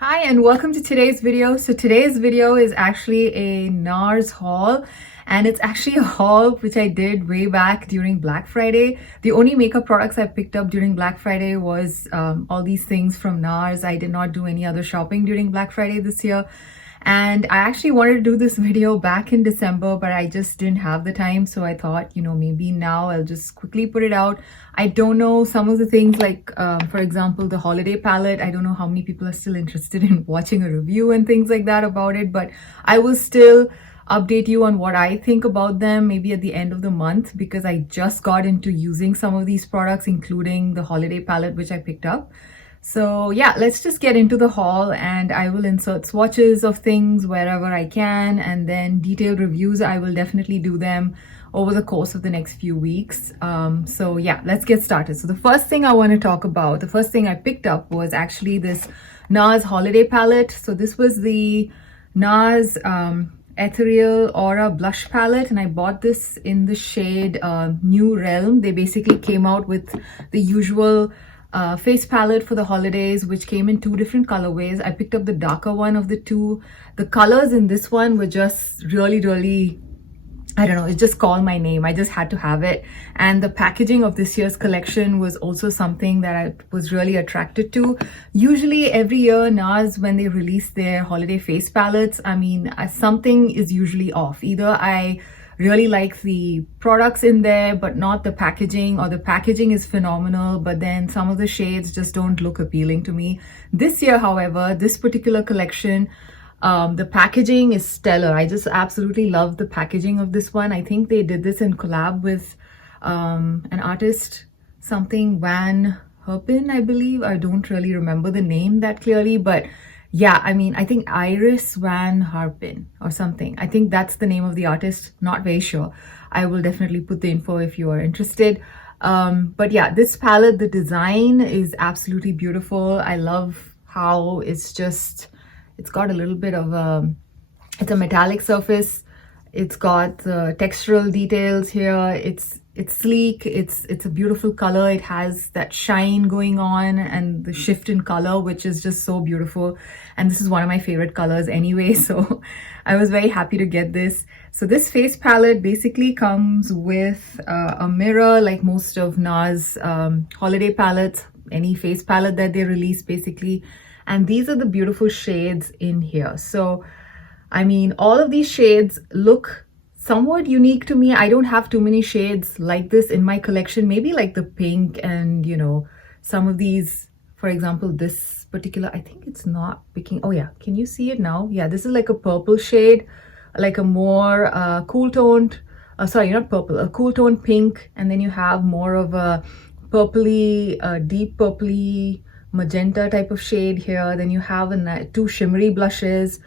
Hi and welcome to today's video. So today's video is actually a Nars haul, and it's actually a haul which I did way back during Black Friday. The only makeup products I picked up during Black Friday was all these things from Nars. I did not do any other shopping during Black Friday this year. And I actually wanted to do this video back in December, but I just didn't have the time. So I thought, maybe now I'll just quickly put it out. I don't know some of the things like, for example, the holiday palette. I don't know how many people are still interested in watching a review and things like that about it, but I will still update you on what I think about them maybe at the end of the month, because I just got into using some of these products, including the holiday palette, which I picked up. So yeah, let's just get into the haul, and I will insert swatches of things wherever I can, and then detailed reviews. I will definitely do them over the course of the next few weeks. So yeah, let's get started. So the first thing I want to talk about, the first thing I picked up was actually this Nars holiday palette. So this was the Nars Ethereal Aura blush palette, and I bought this in the shade New Realm. They basically came out with the usual face palette for the holidays, which came in two different colorways. I picked up the darker one of the two. The colors in this one were just really, I don't know, it just called my name. I just had to have it. And the packaging of this year's collection was also something that I was really attracted to. Usually every year, Nars, when they release their holiday face palettes, something is usually off. Either I really like the products in there, but not the packaging, or the packaging is phenomenal, but then some of the shades just don't look appealing to me. This year, however, this particular collection, the packaging is stellar. I just absolutely love the packaging of this one. I think they did this in collab with an artist, something Van Herpen, I believe. I don't really remember the name that clearly, but yeah, I think Iris Van Herpen or something. I think that's the name of the artist. Not very sure. I will definitely put the info if you are interested. But yeah, this palette, the design is absolutely beautiful. I love how it's got a little bit of it's a metallic surface. It's got the textural details here. It's sleek. It's a beautiful color. It has that shine going on and the shift in color, which is just so beautiful. And this is one of my favorite colors anyway, so I was very happy to get this. So this face palette basically comes with a mirror, like most of NARS holiday palettes, any face palette that they release basically. And these are the beautiful shades in here. So all of these shades look somewhat unique to me. I don't have too many shades like this in my collection. Maybe like the pink and, some of these, for example, this particular, I think it's not picking. Oh yeah, can you see it now? Yeah, this is like a purple shade, like a more cool toned, sorry, not purple, a cool toned pink. And then you have more of a purpley, deep purpley, magenta type of shade here. Then you have two shimmery blushes,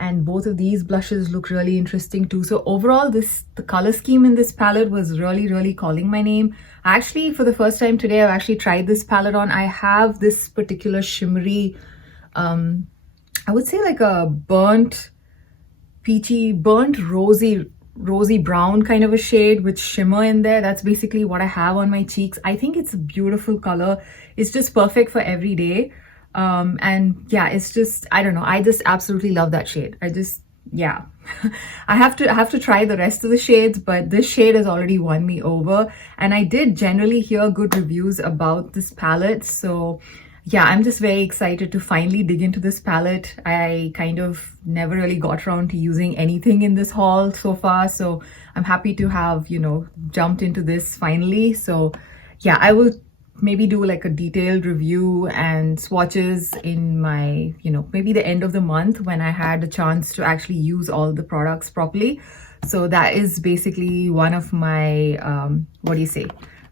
and both of these blushes look really interesting too. So overall, the color scheme in this palette was really calling my name. Actually, for the first time today, I've actually tried this palette on. I have this particular shimmery, I would say like a burnt rosy brown kind of a shade with shimmer in there. That's basically what I have on my cheeks. I think it's a beautiful color. It's just perfect for every day. And yeah, it's just, I don't know, I just absolutely love that shade. Yeah, I have to try the rest of the shades, but this shade has already won me over. And I did generally hear good reviews about this palette. So yeah, I'm just very excited to finally dig into this palette. I kind of never really got around to using anything in this haul so far. So I'm happy to have, jumped into this finally. So yeah, I will maybe do like a detailed review and swatches in my, maybe the end of the month when I had a chance to actually use all the products properly. So that is basically one of my,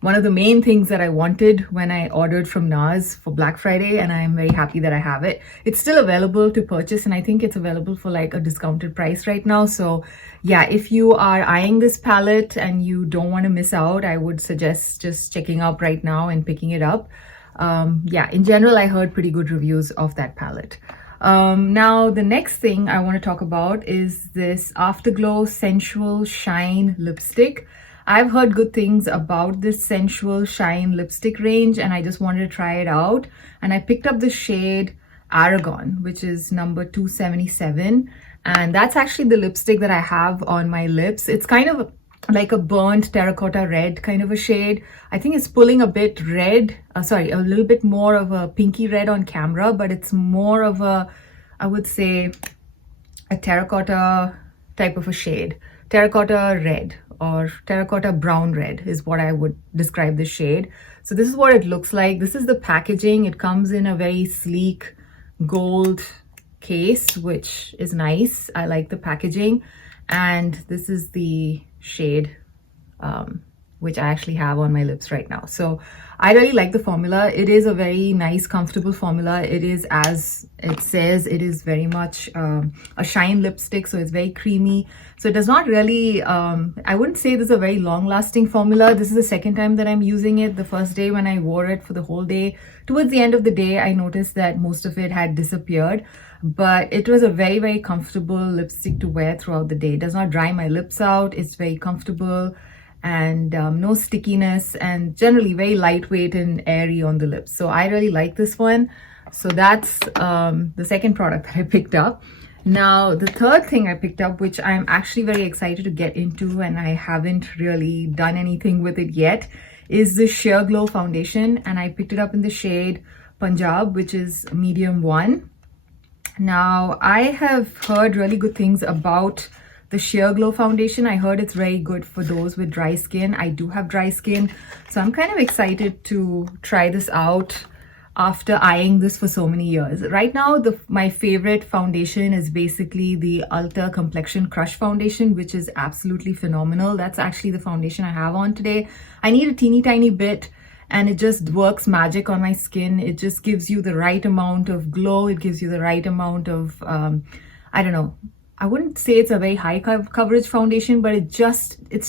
one of the main things that I wanted when I ordered from Nars for Black Friday, and I'm very happy that I have it. It's still available to purchase, and I think it's available for like a discounted price right now. So yeah, if you are eyeing this palette and you don't want to miss out, I would suggest just checking out right now and picking it up. Yeah, in general, I heard pretty good reviews of that palette. Now, the next thing I want to talk about is this Afterglow Sensual Shine Lipstick. I've heard good things about this Sensual Shine lipstick range, and I just wanted to try it out. And I picked up the shade Aragon, which is number 277. And that's actually the lipstick that I have on my lips. It's kind of like a burnt terracotta red kind of a shade. I think it's pulling a bit red, a little bit more of a pinky red on camera, but it's more of a, I would say, a terracotta type of a shade. Terracotta red or terracotta brown red is what I would describe this shade. So this is what it looks like. This is the packaging. It comes in a very sleek gold case, which is nice. I like the packaging. And this is the shade which I actually have on my lips right now. So I really like the formula. It is a very nice, comfortable formula. It is, as it says, it is very much a shine lipstick, so it's very creamy. So it does not really, I wouldn't say this is a very long-lasting formula. This is the second time that I'm using it. The first day when I wore it for the whole day, towards the end of the day, I noticed that most of it had disappeared. But it was a very, very comfortable lipstick to wear throughout the day. It does not dry my lips out. It's very comfortable and no stickiness, and generally very lightweight and airy on the lips. So I really like this one. So that's the second product that I picked up. Now, the third thing I picked up, which I'm actually very excited to get into, and I haven't really done anything with it yet, is the Sheer Glow foundation. And I picked it up in the shade Punjab, which is medium 1. Now, I have heard really good things about the Sheer Glow foundation. I heard it's very good for those with dry skin. I do have dry skin, so I'm kind of excited to try this out after eyeing this for so many years. Right now, my favorite foundation is basically the Ulta Complexion Crush foundation, which is absolutely phenomenal. That's actually the foundation I have on today. I need a teeny tiny bit, and it just works magic on my skin. It just gives you the right amount of glow. It gives you the right amount of, I don't know, I wouldn't say it's a very high coverage foundation, but it's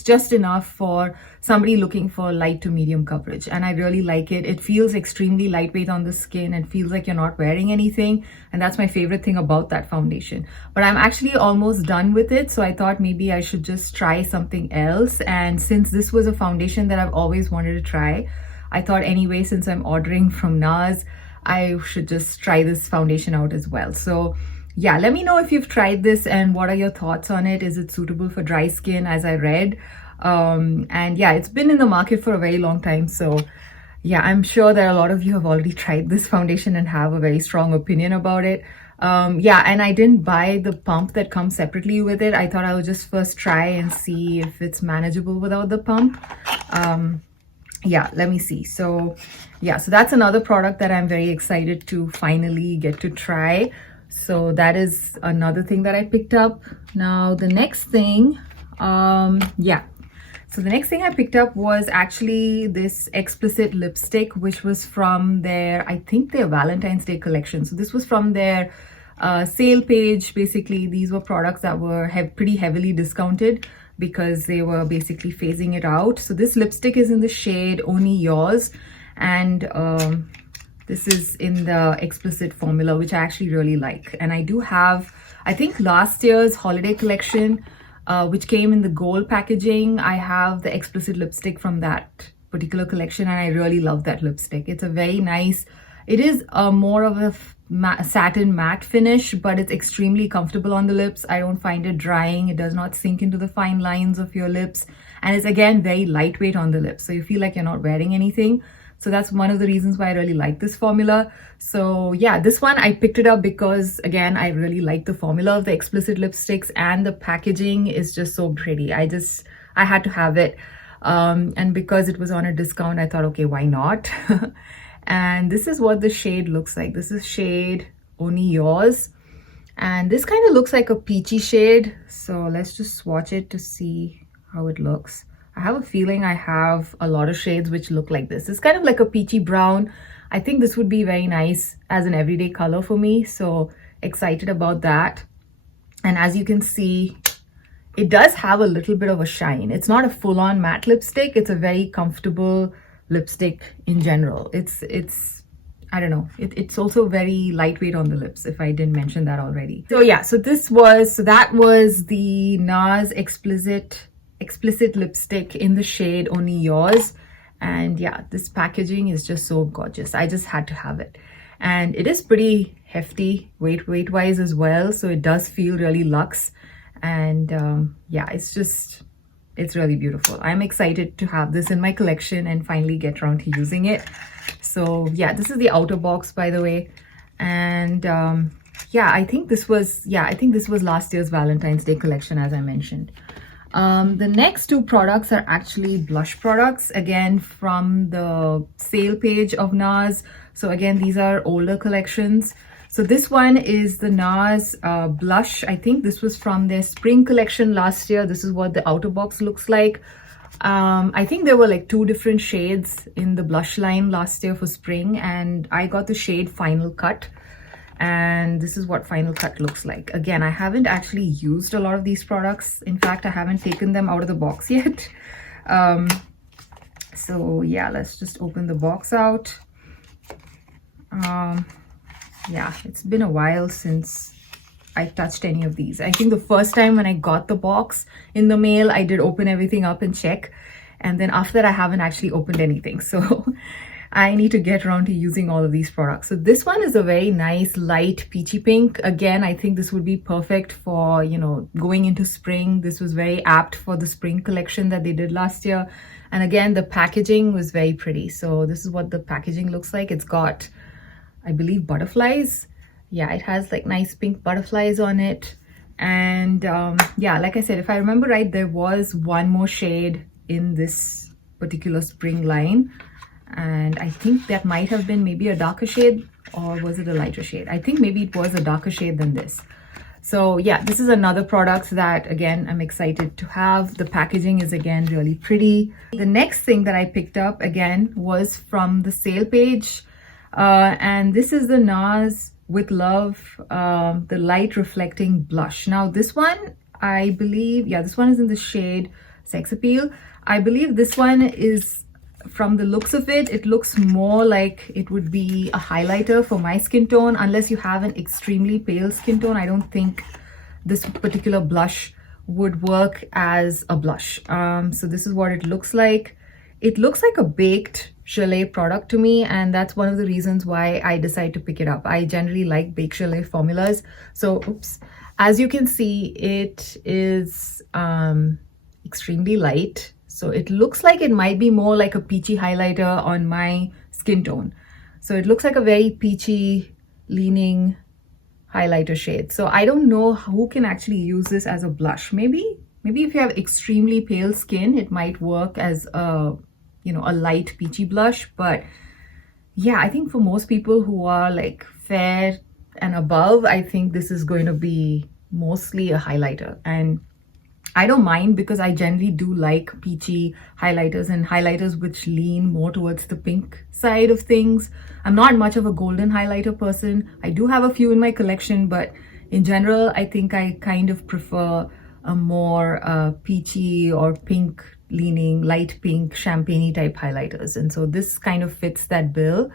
just enough for somebody looking for light to medium coverage. And I really like it. It feels extremely lightweight on the skin. It feels like you're not wearing anything. And that's my favorite thing about that foundation. But I'm actually almost done with it. So I thought maybe I should just try something else. And since this was a foundation that I've always wanted to try, I thought anyway, since I'm ordering from Nars, I should just try this foundation out as well. So yeah, let me know if you've tried this and what are your thoughts on it. Is it suitable for dry skin, as I read? And yeah, it's been in the market for a very long time. So yeah, I'm sure that a lot of you have already tried this foundation and have a very strong opinion about it. Yeah, and I didn't buy the pump that comes separately with it. I thought I would just first try and see if it's manageable without the pump. Yeah, let me see. So yeah, so that's another product that I'm very excited to finally get to try. So that is another thing that I picked up. Now the next thing, yeah. So the next thing I picked up was actually this Explicit lipstick, which was from their, I think their Valentine's Day collection. So this was from their sale page. Basically, these were products that were pretty heavily discounted because they were basically phasing it out. So this lipstick is in the shade Only Yours, and this is in the Explicit formula, which I actually really like. And I do have, I think last year's holiday collection, which came in the gold packaging. I have the Explicit lipstick from that particular collection, and I really love that lipstick. It's a very nice, it is more of a satin matte finish, but it's extremely comfortable on the lips. I don't find it drying. It does not sink into the fine lines of your lips. And it's again very lightweight on the lips. So you feel like you're not wearing anything. So that's one of the reasons why I really like this formula. So yeah, this one I picked it up because again, I really like the formula of the Explicit lipsticks, and the packaging is just so pretty. I had to have it. And because it was on a discount, I thought, okay, why not? And this is what the shade looks like. This is shade Only Yours. And this kind of looks like a peachy shade. So let's just swatch it to see how it looks. I have a feeling I have a lot of shades which look like this. It's kind of like a peachy brown. I think this would be very nice as an everyday color for me. So excited about that. And as you can see, it does have a little bit of a shine. It's not a full-on matte lipstick. It's a very comfortable lipstick in general. It's I don't know, it's also very lightweight on the lips, if I didn't mention that already. So yeah, so that was the Nars Explicit lipstick in the shade Only Yours. And yeah, this packaging is just so gorgeous. I just had to have it. and it is pretty hefty weight wise as well, so it does feel really luxe. And yeah, it's really beautiful. I'm excited to have this in my collection and finally get around to using it. So yeah, this is the outer box, by the way. And yeah, I think this was last year's Valentine's Day collection, as I mentioned. The next two products are actually blush products, again from the sale page of Nars. So again, these are older collections. So this one is the Nars blush. I think this was from their spring collection last year. This is what the outer box looks like. I think there were like two different shades in the blush line last year for spring, and I got the shade Final Cut. And this is what Final Cut looks like. Again, I haven't actually used a lot of these products. In fact, I haven't taken them out of the box yet. So yeah, let's just open the box out. Yeah, it's been a while since I touched any of these. I think the first time when I got the box in the mail, I did open everything up and check. And then after that, I haven't actually opened anything. So I need to get around to using all of these products. So this one is a very nice light peachy pink. Again, I think this would be perfect for, you know, going into spring. This was very apt for the spring collection that they did last year. And again, the packaging was very pretty. So this is what the packaging looks like. It's got, I believe, butterflies. Yeah, it has like nice pink butterflies on it. And yeah, like I said, if I remember right, there was one more shade in this particular spring line. And I think that might have been maybe a darker shade, or was it a lighter shade? I think maybe it was a darker shade than this. So yeah, this is another product that again I'm excited to have. The packaging is again really pretty. The next thing that I picked up again was from the sale page, and this is the Nars With Love, the light reflecting blush. Now this one, I believe, yeah, this one is in the shade Sex Appeal. I believe this one is, from the looks of it, it looks more like it would be a highlighter for my skin tone. Unless you have an extremely pale skin tone, I don't think this particular blush would work as a blush. So this is what it looks like. It looks like a baked gelée product to me, and that's one of the reasons why I decided to pick it up. I generally like baked gelée formulas. So oops, as you can see, it is extremely light. So it looks like it might be more like a peachy highlighter on my skin tone. So it looks like a very peachy leaning highlighter shade. So I don't know who can actually use this as a blush. Maybe if you have extremely pale skin, it might work as a, you know, a light peachy blush. But yeah, I think for most people who are like fair and above, I think this is going to be mostly a highlighter. And I don't mind, because I generally do like peachy highlighters and highlighters which lean more towards the pink side of things. I'm not much of a golden highlighter person. I do have a few in my collection, but in general, I think I kind of prefer a more peachy or pink leaning, light pink, champagne-y type highlighters. And so this kind of fits that bill.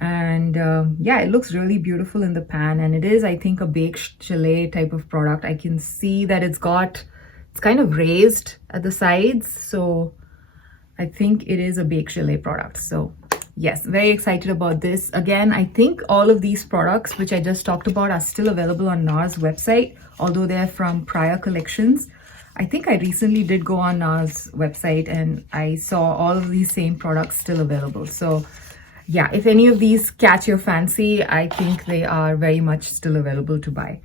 And yeah, it looks really beautiful in the pan. And it is, I think, a baked gelée type of product. I can see that it's kind of raised at the sides, so I think it is a baked gelée product. So yes, very excited about this. Again, I think all of these products which I just talked about are still available on Nars website, although they're from prior collections. I think I recently did go on Nars website and I saw all of these same products still available. So yeah, if any of these catch your fancy, I think they are very much still available to buy.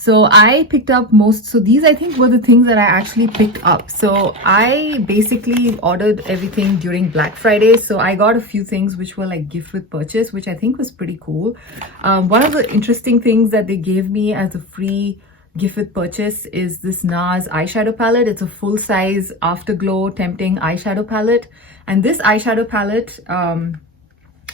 So I picked up so these I think were the things that I actually picked up. So I basically ordered everything during Black Friday. So I got a few things which were like gift with purchase, which I think was pretty cool. One of the interesting things that they gave me as a free gift with purchase is this Nars eyeshadow palette. It's a full-size Afterglow Tempting eyeshadow palette. And this eyeshadow palette,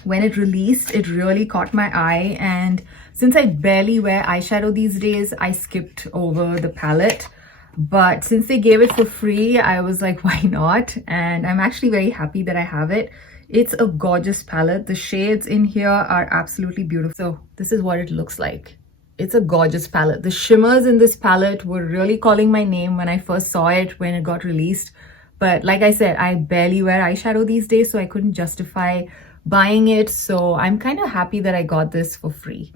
when it released, it really caught my eye. And since I barely wear eyeshadow these days, I skipped over the palette. But since they gave it for free, I was like, why not? And I'm actually very happy that I have it. It's a gorgeous palette. The shades in here are absolutely beautiful. So this is what it looks like. It's a gorgeous palette. The shimmers in this palette were really calling my name when I first saw it, when it got released. But like I said, I barely wear eyeshadow these days, so I couldn't justify buying it. So I'm kind of happy that I got this for free.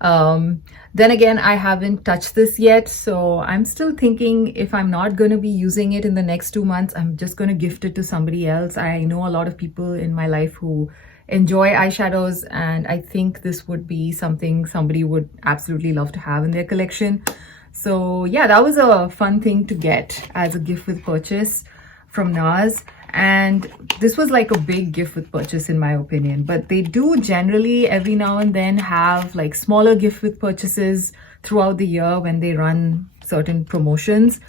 Then again, I haven't touched this yet, so I'm still thinking if I'm not going to be using it in the next 2 months, I'm just going to gift it to somebody else. I know a lot of people in my life who enjoy eyeshadows, and I think this would be something somebody would absolutely love to have in their collection. So yeah, that was a fun thing to get as a gift with purchase from Nars. And this was like a big gift with purchase in my opinion, but they do generally every now and then have like smaller gift with purchases throughout the year when they run certain promotions.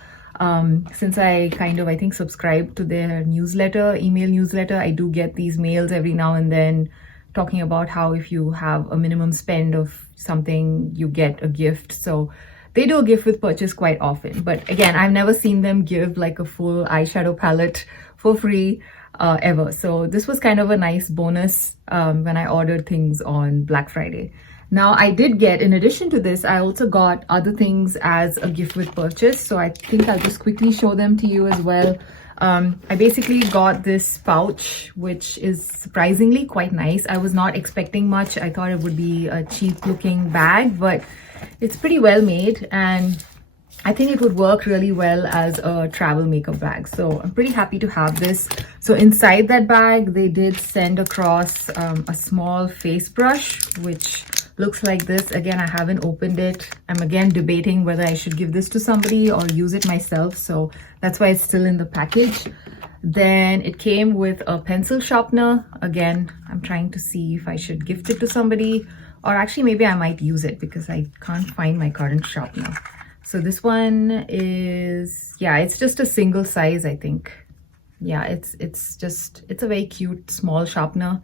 Since I I think subscribe to their newsletter, email newsletter, I do get these mails every now and then talking about how if you have a minimum spend of something, you get a gift. So they do a gift with purchase quite often, but again, I've never seen them give like a full eyeshadow palette for free ever. So this was kind of a nice bonus when I ordered things on Black Friday. Now I did get, in addition to this, I also got other things as a gift with purchase. So I think I'll just quickly show them to you as well. I basically got this pouch, which is surprisingly quite nice. I was not expecting much. I thought it would be a cheap looking bag, but it's pretty well made, and I think it would work really well as a travel makeup bag. So I'm pretty happy to have this. So inside that bag, they did send across a small face brush, which looks like this. Again, I haven't opened it. I'm again debating whether I should give this to somebody or use it myself. So that's why it's still in the package. Then it came with a pencil sharpener. Again, I'm trying to see if I should gift it to somebody, or actually maybe I might use it because I can't find my current sharpener. So this one is, yeah, it's just a single size, I think. Yeah, it's a very cute small sharpener.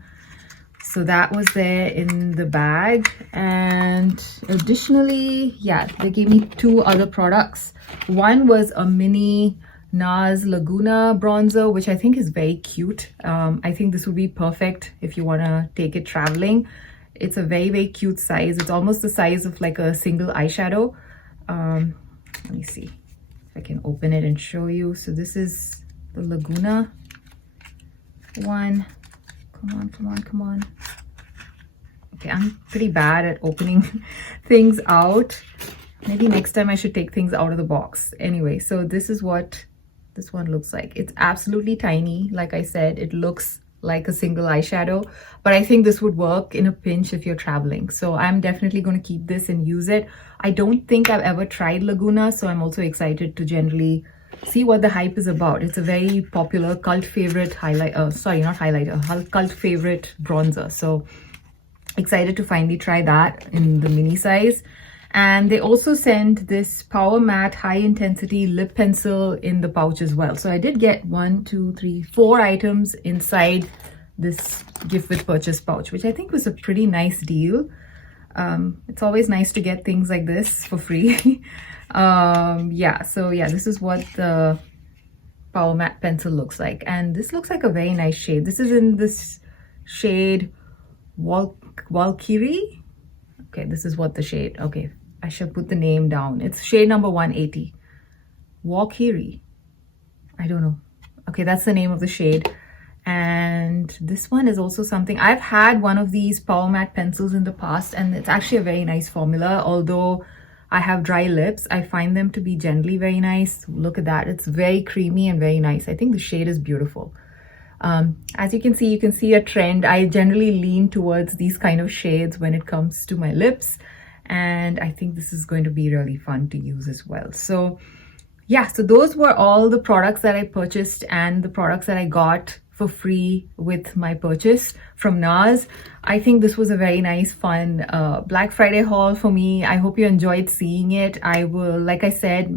So that was there in the bag. And additionally, yeah, they gave me 2 other products. One was a mini Nars Laguna bronzer, which I think is very cute. I think this would be perfect if you want to take it traveling. It's a very, very cute size. It's almost the size of like a single eyeshadow. Let me see if I can open it and show you. So this is the Laguna one. Come on. Okay, I'm pretty bad at opening things out. Maybe next time I should take things out of the box. Anyway, so this is what this one looks like. It's absolutely tiny. Like I said, it looks like a single eyeshadow, but I think this would work in a pinch if you're traveling. So I'm definitely going to keep this and use it. I don't think I've ever tried Laguna, so I'm also excited to generally see what the hype is about. It's a very popular cult favorite cult favorite bronzer. So excited to finally try that in the mini size. And they also sent this Power Matte High Intensity Lip Pencil in the pouch as well. So I did get 4 items inside this gift with purchase pouch, which I think was a pretty nice deal. It's always nice to get things like this for free. Yeah, so yeah, this is what the Power Matte pencil looks like. And this looks like a very nice shade. This is in this shade Valkyrie. Okay, this is what the shade, okay, I should put the name down. It's shade number 180. Valkyrie. I don't know. Okay, that's the name of the shade. And this one is also something, I've had one of these Power Matte pencils in the past, and it's actually a very nice formula. Although I have dry lips, I find them to be generally very nice. Look at that. It's very creamy and very nice. I think the shade is beautiful. As you can see a trend. I generally lean towards these kind of shades when it comes to my lips, and I think this is going to be really fun to use as well. So yeah, so those were all the products that I purchased and the products that I got for free with my purchase from Nars. I think this was a very nice, fun Black Friday haul for me. I hope you enjoyed seeing it. I will, like I said,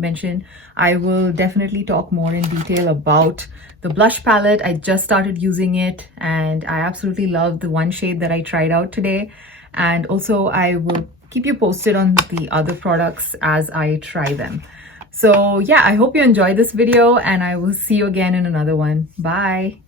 I will definitely talk more in detail about the blush palette. I just started using it and I absolutely love the one shade that I tried out today. And also I will keep you posted on the other products as I try them. So yeah, I hope you enjoyed this video and I will see you again in another one. Bye.